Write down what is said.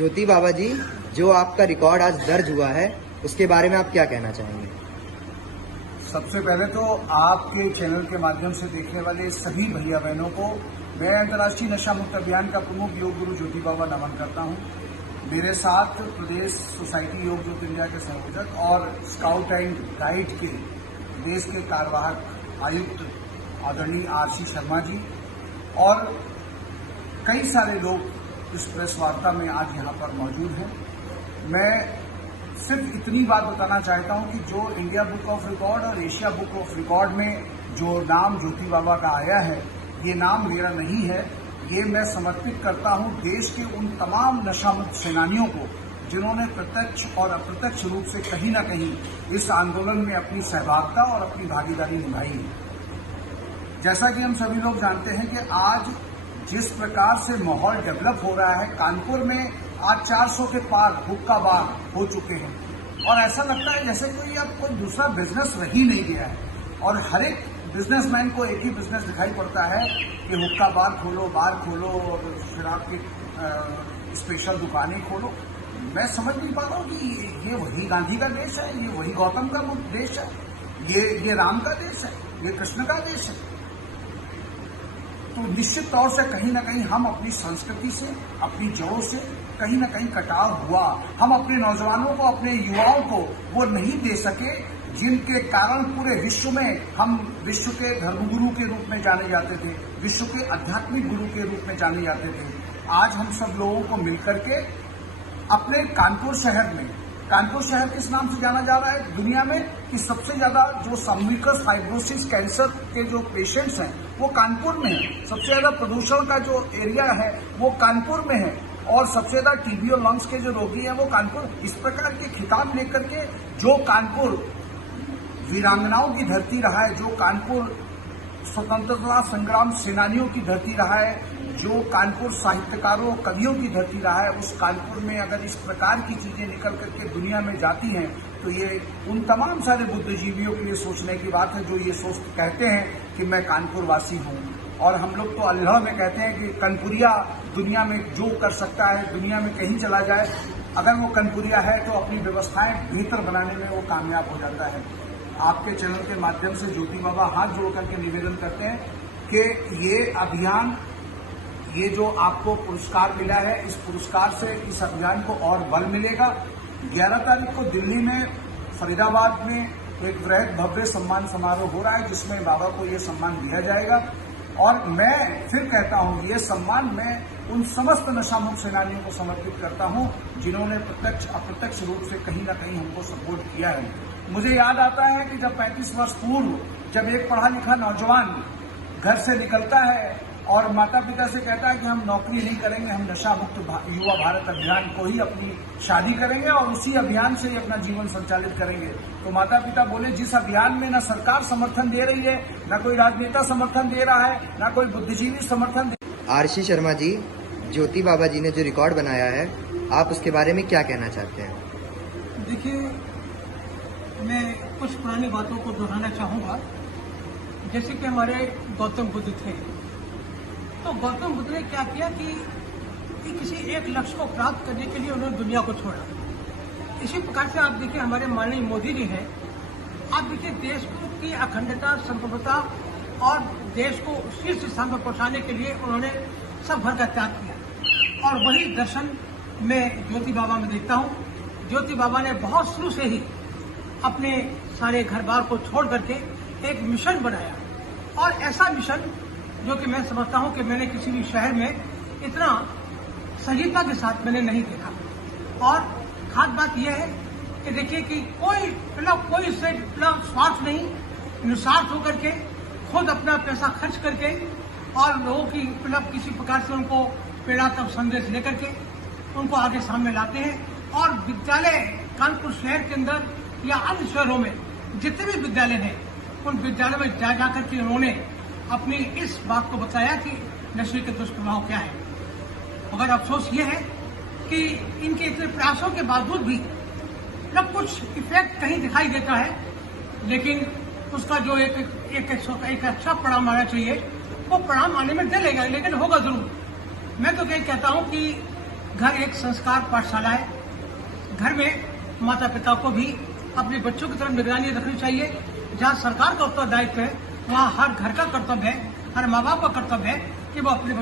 ज्योति बाबा जी, जो आपका रिकॉर्ड आज दर्ज हुआ है उसके बारे में आप क्या कहना चाहेंगे? सबसे पहले तो आपके चैनल के माध्यम से देखने वाले सभी भैया बहनों को मैं अंतर्राष्ट्रीय नशा मुक्त अभियान का प्रमुख योग गुरु ज्योति बाबा नमन करता हूं। मेरे साथ प्रदेश सोसाइटी योग ज्योति इंडिया के संयोजक और स्काउट एंड गाइड के देश के कार्यवाहक आयुक्त आदरणीय आरसी शर्मा जी और कई सारे लोग इस प्रेस वार्ता में आज यहाँ पर मौजूद हैं। मैं सिर्फ इतनी बात बताना चाहता हूं कि जो इंडिया बुक ऑफ रिकॉर्ड और एशिया बुक ऑफ रिकॉर्ड में जो नाम ज्योति बाबा का आया है, ये नाम मेरा नहीं है। ये मैं समर्पित करता हूं देश के उन तमाम नशामुक्त सेनानियों को जिन्होंने प्रत्यक्ष और अप्रत्यक्ष रूप से कहीं न कहीं इस आंदोलन में अपनी सहभागिता और अपनी भागीदारी निभाई है। जैसा कि हम सभी लोग जानते हैं कि आज जिस प्रकार से माहौल डेवलप हो रहा है, कानपुर में आज 400 के पार हुक्का बार हो चुके हैं और ऐसा लगता है जैसे कोई दूसरा बिजनेस रह ही नहीं गया है और हर एक बिजनेसमैन को एक ही बिजनेस दिखाई पड़ता है कि हुक्का बार खोलो और शराब की स्पेशल दुकानें खोलो। मैं समझ नहीं पा रहा हूँ कि ये वही गांधी का देश है, ये वही गौतम का देश है, ये राम का देश है, ये कृष्ण का देश है। तो निश्चित तौर से कहीं ना कहीं हम अपनी संस्कृति से, अपनी जड़ों से कहीं ना कहीं कटाव हुआ। हम अपने नौजवानों को, अपने युवाओं को वो नहीं दे सके जिनके कारण पूरे विश्व में हम विश्व के धर्मगुरु के रूप में जाने जाते थे, विश्व के आध्यात्मिक गुरु के रूप में जाने जाते थे। आज हम सब लोगों को मिलकर के अपने कानपुर शहर किस नाम से जाना जा रहा है दुनिया में कि सबसे ज्यादा जो सर्विकल फाइब्रोसिस कैंसर के जो पेशेंट्स हैं वो कानपुर में है। सबसे ज्यादा प्रदूषण का जो एरिया है वो कानपुर में है और सबसे ज्यादा टीबी और लंग्स के जो रोगी हैं वो कानपुर। इस प्रकार के खिताब लेकर के जो कानपुर वीरांगनाओं की धरती रहा है, जो कानपुर स्वतंत्रता संग्राम सेनानियों की धरती रहा है, जो कानपुर साहित्यकारों कवियों की धरती रहा है, उस कानपुर में अगर इस प्रकार की चीजें निकल करके दुनिया में जाती हैं तो ये उन तमाम सारे बुद्धिजीवियों के लिए सोचने की बात है जो ये कहते हैं कि मैं कानपुर वासी हूँ। और हम लोग तो अल्लाह में कहते हैं कि कनपुरिया दुनिया में जो कर सकता है, दुनिया में कहीं चला जाए, अगर वो कनपुरिया है तो अपनी व्यवस्थाएं बेहतर बनाने में वो कामयाब हो जाता है। आपके चैनल के माध्यम से ज्योति बाबा हाथ जोड़ करके निवेदन करते हैं कि ये अभियान, ये जो आपको पुरस्कार मिला है, इस पुरस्कार से इस अभियान को और बल मिलेगा। 11 तारीख को दिल्ली में फरीदाबाद में एक वृहद भव्य सम्मान समारोह हो रहा है जिसमें बाबा को ये सम्मान दिया जाएगा और मैं फिर कहता हूं ये सम्मान मैं उन समस्त नशामुक्त सेनानियों को समर्पित करता हूं जिन्होंने प्रत्यक्ष अप्रत्यक्ष रूप से कहीं ना कहीं हमको सपोर्ट किया है। मुझे याद आता है कि जब 35 वर्ष पूर्व जब एक पढ़ा लिखा नौजवान घर से निकलता है और माता पिता से कहता है कि हम नौकरी नहीं करेंगे, हम नशा मुक्त युवा भारत अभियान को ही अपनी शादी करेंगे और उसी अभियान से ही अपना जीवन संचालित करेंगे, तो माता पिता बोले जिस अभियान में न सरकार समर्थन दे रही है, न कोई राजनेता समर्थन दे रहा है, न कोई बुद्धिजीवी समर्थन दे। आरसी शर्मा जी, ज्योति बाबा जी ने जो रिकॉर्ड बनाया है आप उसके बारे में क्या कहना चाहते हैं? देखिए, मैं कुछ पुरानी बातों को दोहराना चाहूंगा। जैसे कि हमारे गौतम बुद्ध थे, तो गौतम बुद्ध ने क्या किया कि किसी एक लक्ष्य को प्राप्त करने के लिए उन्होंने दुनिया को छोड़ा। इसी प्रकार से आप देखिए हमारे माननीय मोदी जी हैं, आप देखिए देश की अखंडता, संप्रभुता और देश को शीर्ष स्थान पर पहुंचाने के लिए उन्होंने सब भर का त्याग किया और वही दर्शन मैं ज्योति बाबा में देखता हूं। ज्योति बाबा ने बहुत शुरू से ही अपने सारे घर बार को छोड़ करके एक मिशन बनाया और ऐसा मिशन जो कि मैं समझता हूं कि मैंने किसी भी शहर में इतना संजीवता के साथ मैंने नहीं देखा। और खास बात यह है कि देखिए कि कोई इससे स्वार्थ नहीं, निस्वार्थ होकर के खुद अपना पैसा खर्च करके और लोगों की किसी प्रकार से उनको प्रेरणात्मक संदेश लेकर के उनको आगे सामने लाते हैं। और विद्यालय कानपुर शहर के अंदर या अन्य शहरों में जितने भी विद्यालय हैं उन विद्यालयों में जा करके उन्होंने अपनी इस बात को बताया कि नशे के दुष्प्रभाव क्या है। मगर अफसोस ये है कि इनके इतने प्रयासों के बावजूद भी कुछ इफेक्ट कहीं दिखाई देता है, लेकिन उसका जो एक अच्छा परिणाम आना चाहिए वो परिणाम आने में देगा, लेकिन होगा जरूर। मैं तो यही कहता हूं कि घर एक संस्कार पाठशाला है। घर में माता पिता को भी अपने बच्चों की तरफ निगरानी रखनी चाहिए। जहाँ सरकार का उत्तरदायित्व है, वहाँ हर घर का कर्तव्य है, हर माँ बाप का कर्तव्य है कि वो अपने